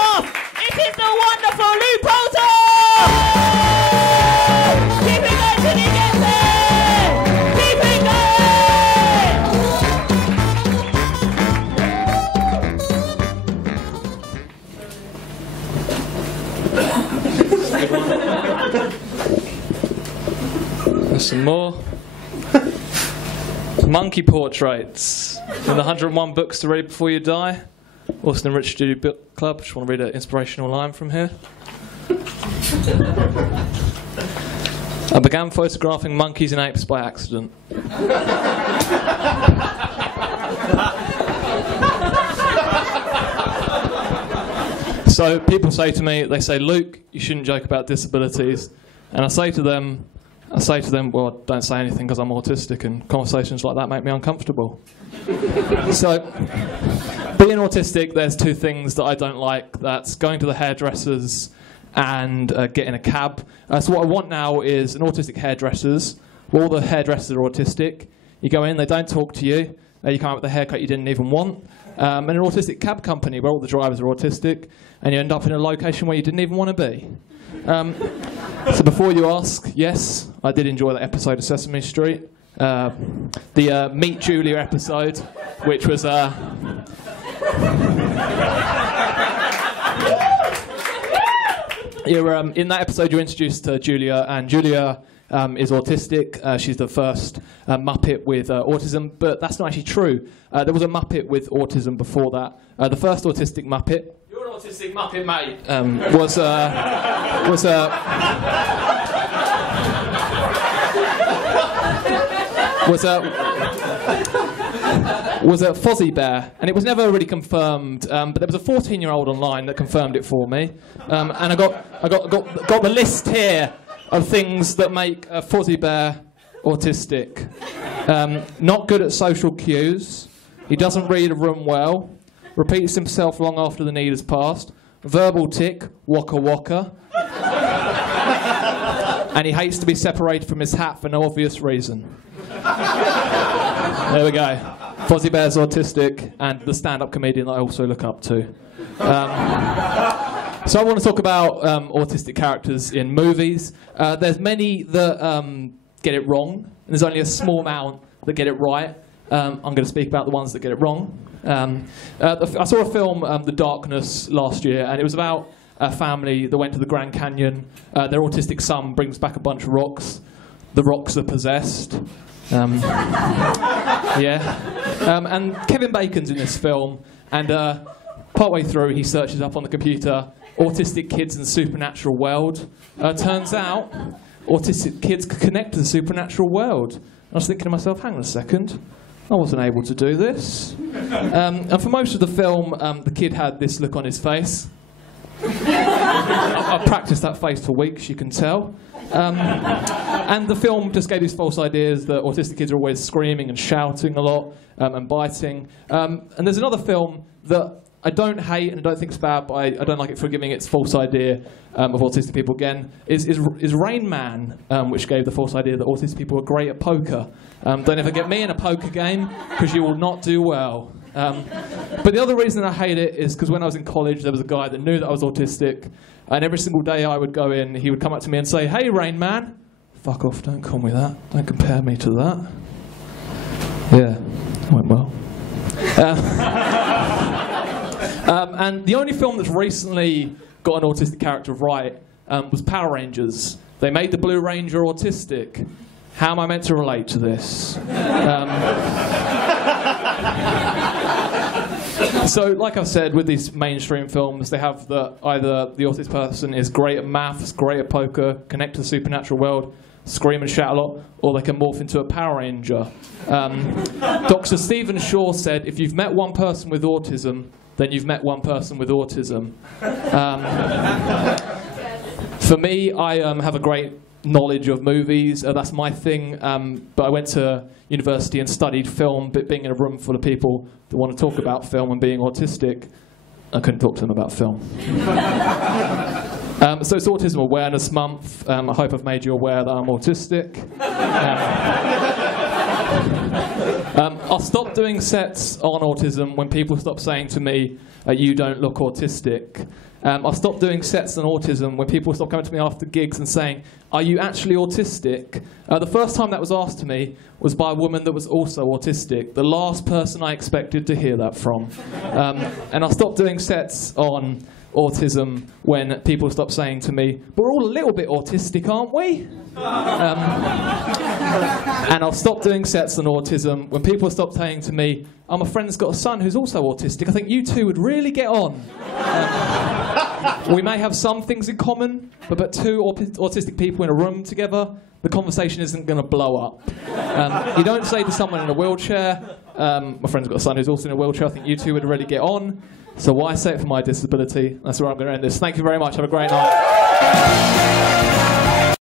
off. It is the wonderful Luke Poulton! Keep it going till he gets there! Keep it going! There's some more. Monkey portraits in the 101 books to read before you die. Austin and Rich Studio Book Club. Just want to read an inspirational line from here. I began photographing monkeys and apes by accident. So people say to me, they say, Luke, you shouldn't joke about disabilities. And I say to them, well, don't say anything because I'm autistic, and conversations like that make me uncomfortable. So, being autistic, there's two things that I don't like. That's going to the hairdressers and getting a cab. So what I want now is an autistic hairdressers. All the hairdressers are autistic. You go in, they don't talk to you. You come out with a haircut you didn't even want. And an autistic cab company where all the drivers are autistic, and you end up in a location where you didn't even want to be. So before you ask, yes, I did enjoy that episode of Sesame Street. The Meet Julia episode, which was... in that episode you're introduced to Julia, and Julia is autistic. She's the first Muppet with autism, but that's not actually true. There was a Muppet with autism before that. The first autistic Muppet... You're an autistic Muppet, mate. Was a Fozzie Bear, and it was never really confirmed. But there was a 14-year-old online that confirmed it for me, and I got the list here of things that make a Fozzie Bear autistic. Not good at social cues. He doesn't read a room well. Repeats himself long after the need has passed. Verbal tic, waka waka. And he hates to be separated from his hat for no obvious reason. There we go. Fozzie Bear's autistic, and the stand-up comedian that I also look up to. So I want to talk about autistic characters in movies. There's many that get it wrong, and there's only a small amount that get it right. I'm going to speak about the ones that get it wrong. I saw a film, The Darkness, last year, and it was about a family that went to the Grand Canyon. Their autistic son brings back a bunch of rocks. The rocks are possessed. And Kevin Bacon's in this film, and partway through he searches up on the computer, autistic kids in the supernatural world. Turns out, autistic kids connect to the supernatural world. I was thinking to myself, hang on a second, I wasn't able to do this. And for most of the film, the kid had this look on his face. I've practiced that face for weeks, you can tell. And the film just gave these false ideas that autistic kids are always screaming and shouting a lot and biting. And there's another film that I don't hate and I don't think it's bad, but I don't like it for giving its false idea of autistic people again, is Rain Man, which gave the false idea that autistic people are great at poker. Don't ever get me in a poker game, because you will not do well. But the other reason I hate it is because when I was in college, there was a guy that knew that I was autistic, and every single day I would go in, he would come up to me and say, "Hey, Rain Man." Fuck off, don't call me that. Don't compare me to that. Yeah, it went well. And the only film that's recently got an autistic character right was Power Rangers. They made the Blue Ranger autistic. How am I meant to relate to this? So, like I've said, with these mainstream films, they have either the autistic person is great at maths, great at poker, connect to the supernatural world, scream and shout a lot, or they can morph into a Power Ranger. Dr. Stephen Shaw said, if you've met one person with autism, then you've met one person with autism. For me, I have a great knowledge of movies. That's my thing. But I went to university and studied film, but being in a room full of people that want to talk about film and being autistic, I couldn't talk to them about film. So it's Autism Awareness Month. I hope I've made you aware that I'm autistic. I'll stop doing sets on autism when people stop saying to me, you don't look autistic. I'll stop doing sets on autism when people stop coming to me after gigs and saying, are you actually autistic? The first time that was asked to me was by a woman that was also autistic, the last person I expected to hear that from. And I'll stop doing sets on autism when people stop saying to me, we're all a little bit autistic, aren't we? And I'll stop doing sets on autism when people stop saying to me, oh, my friend's got a son who's also autistic, I think you two would really get on. We may have some things in common, but two autistic people in a room together, the conversation isn't going to blow up. You don't say to someone in a wheelchair, my friend's got a son who's also in a wheelchair, I think you two would really get on. So why say it for my disability? That's where I'm going to end this. Thank you very much. Have a great night.